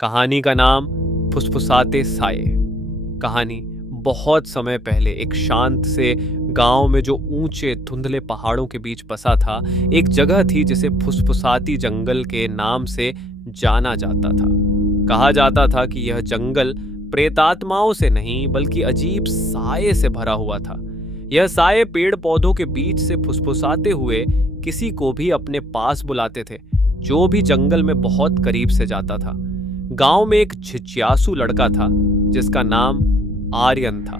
कहानी का नाम फुसफुसाते साए। कहानी बहुत समय पहले एक शांत से गांव में जो ऊंचे धुंधले पहाड़ों के बीच बसा था, एक जगह थी जिसे फुसफुसाती जंगल के नाम से जाना जाता था। कहा जाता था कि यह जंगल प्रेतात्माओं से नहीं बल्कि अजीब साए से भरा हुआ था। यह साए पेड़ पौधों के बीच से फुसफुसाते हुए किसी को भी अपने पास बुलाते थे जो भी जंगल में बहुत करीब से जाता था। गांव में एक झिझियासू लड़का था जिसका नाम आर्यन था।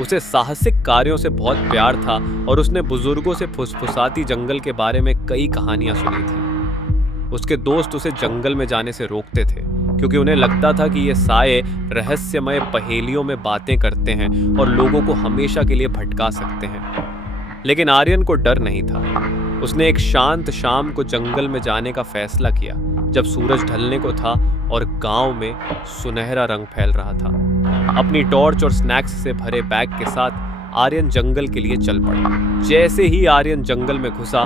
उसे साहसिक कार्यों से बहुत प्यार था और उसने बुजुर्गों से फुसफुसाती जंगल के बारे में कई कहानियां सुनी थी। उसके दोस्त उसे जंगल में जाने से रोकते थे क्योंकि उन्हें लगता था कि ये साए रहस्यमय पहेलियों में बातें करते हैं और लोगों को हमेशा के लिए भटका सकते हैं। लेकिन आर्यन को डर नहीं था। उसने एक शांत शाम को जंगल में जाने का फैसला किया जब सूरज ढलने को था और गांव में सुनहरा रंग फैल रहा था। अपनी टॉर्च और स्नैक्स से भरे बैग के साथ आर्यन जंगल के लिए चल पड़ा। जैसे ही आर्यन जंगल में घुसा,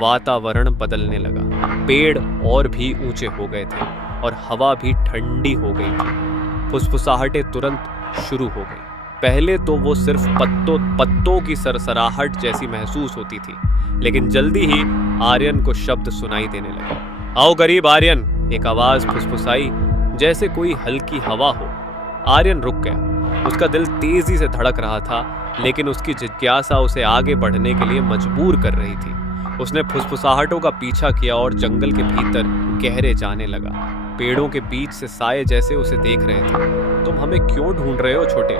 वातावरण बदलने लगा। पेड़ और भी ऊंचे हो गए थे और हवा भी ठंडी हो गई थी। फुसफुसाहटें तुरंत शुरू हो गई। पहले तो वो सिर्फ पत्तों की सरसराहट जैसी महसूस होती थी, लेकिन जल्दी ही आर्यन को शब्द सुनाई देने लगे। आओ करीब आर्यन, एक आवाज फुसफुसाई जैसे कोई हल्की हवा हो। आर्यन रुक गया। उसका दिल तेजी से धड़क रहा था, लेकिन उसकी जिज्ञासा उसे आगे बढ़ने के लिए मजबूर कर रही थी। उसने फुसफुसाहटों का पीछा किया और जंगल के भीतर गहरे जाने लगा। पेड़ों के बीच से साए जैसे उसे देख रहे थे। तुम हमें क्यों ढूंढ रहे हो छोटे?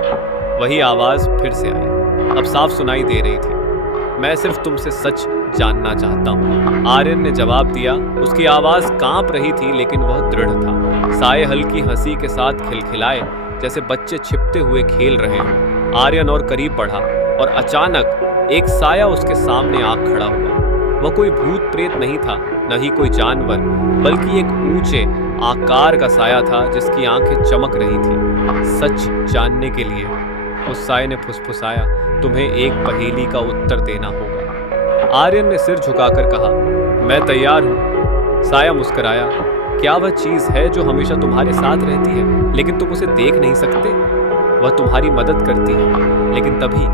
वही आवाज फिर से आई, अब साफ सुनाई दे रही थी। मैं सिर्फ तुमसे सच जानना चाहता हूँ, आर्यन ने जवाब दिया। उसकी आवाज कांप रही थी लेकिन वह दृढ़ था। साए हल्की हंसी के साथ खिलखिलाए जैसे बच्चे छिपते हुए खेल रहे हों। आर्यन और करीब बढ़ा और अचानक एक साया उसके सामने आ खड़ा हुआ। वह कोई भूत प्रेत नहीं था, न ही कोई जानवर, बल्कि एक ऊंचे आकार का साया था जिसकी आंखें चमक रही थी। सच जानने के लिए उस साए ने फुसफुसाया, तुम्हें एक पहेली का उत्तर देना होगा। आर्यन ने सिर झुकाकर कहा, मैं तैयार हूँ। साया मुस्कुराया, क्या वह चीज है जो हमेशा तुम्हारे साथ रहती है लेकिन तुम उसे देख नहीं सकते? वह तुम्हारी मदद करती है, लेकिन तभी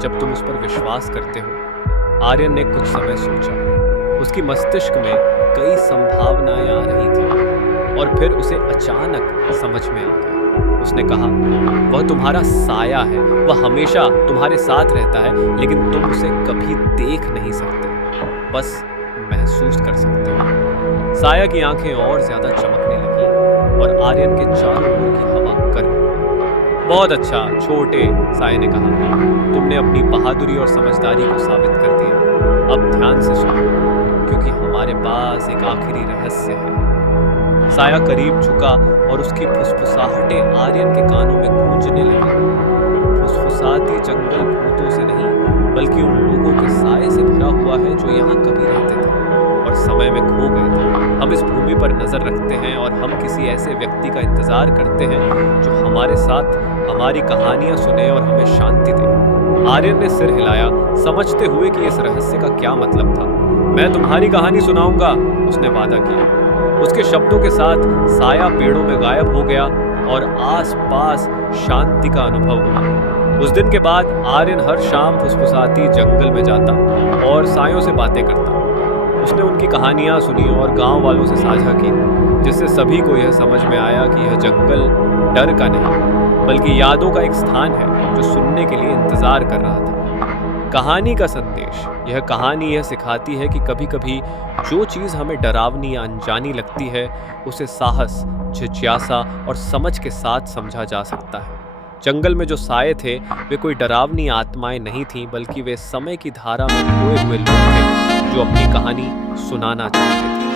जब तुम उस पर विश्वास करते हो। आर्यन ने कुछ समय सोचा। उसकी मस्तिष्क में कई संभावनाएं आ रही थी और फिर उसे अचानक समझ में आ गया। उसने कहा, वह तुम्हारा साया है। वह हमेशा तुम्हारे साथ रहता है लेकिन तुम उसे कभी देख नहीं सकते, बस महसूस कर सकते हो। साया की आंखें और ज्यादा चमकने लगी और आर्यन के चारों ओर की हवा गर्म हो गई। बहुत अच्छा छोटे, साया ने कहा, तुमने अपनी बहादुरी और समझदारी को साबित कर दिया। अब ध्यान से सुनो, क्योंकि हमारे पास एक आखिरी रहस्य है। साया करीब झुका और उसकी फुसफुसाहटें आर्यन के कानों में गूंजने लगी। फुसफुसाती जंगल भूतों से नहीं बल्कि उन लोगों के साए से भरा हुआ है जो यहाँ कभी रहते थे और समय में खो गए थे। हम इस भूमि पर नजर रखते हैं और हम किसी ऐसे व्यक्ति का इंतजार करते हैं जो हमारे साथ हमारी कहानियां सुने और हमें शांति दे। आर्यन ने सिर हिलाया, समझते हुए कि इस रहस्य का क्या मतलब था। मैं तुम्हारी कहानी सुनाऊंगा, उसने वादा किया। उसके शब्दों के साथ साया पेड़ों में गायब हो गया और आसपास शांति का अनुभव हुआ। उस दिन के बाद आर्यन हर शाम फुसफुसाती जंगल में जाता और सायों से बातें करता। उसने उनकी कहानियां सुनी और गांव वालों से साझा की, जिससे सभी को यह समझ में आया कि यह जंगल डर का नहीं बल्कि यादों का एक स्थान है जो सुनने के लिए इंतजार कर रहा था। कहानी का संदेश, यह कहानी यह सिखाती है कि कभी कभी जो चीज़ हमें डरावनी या अनजानी लगती है उसे साहस, जिज्ञासा और समझ के साथ समझा जा सकता है। जंगल में जो साए थे वे कोई डरावनी आत्माएं नहीं थीं बल्कि वे समय की धारा में खोए हुए लोग थे जो अपनी कहानी सुनाना चाहते थे।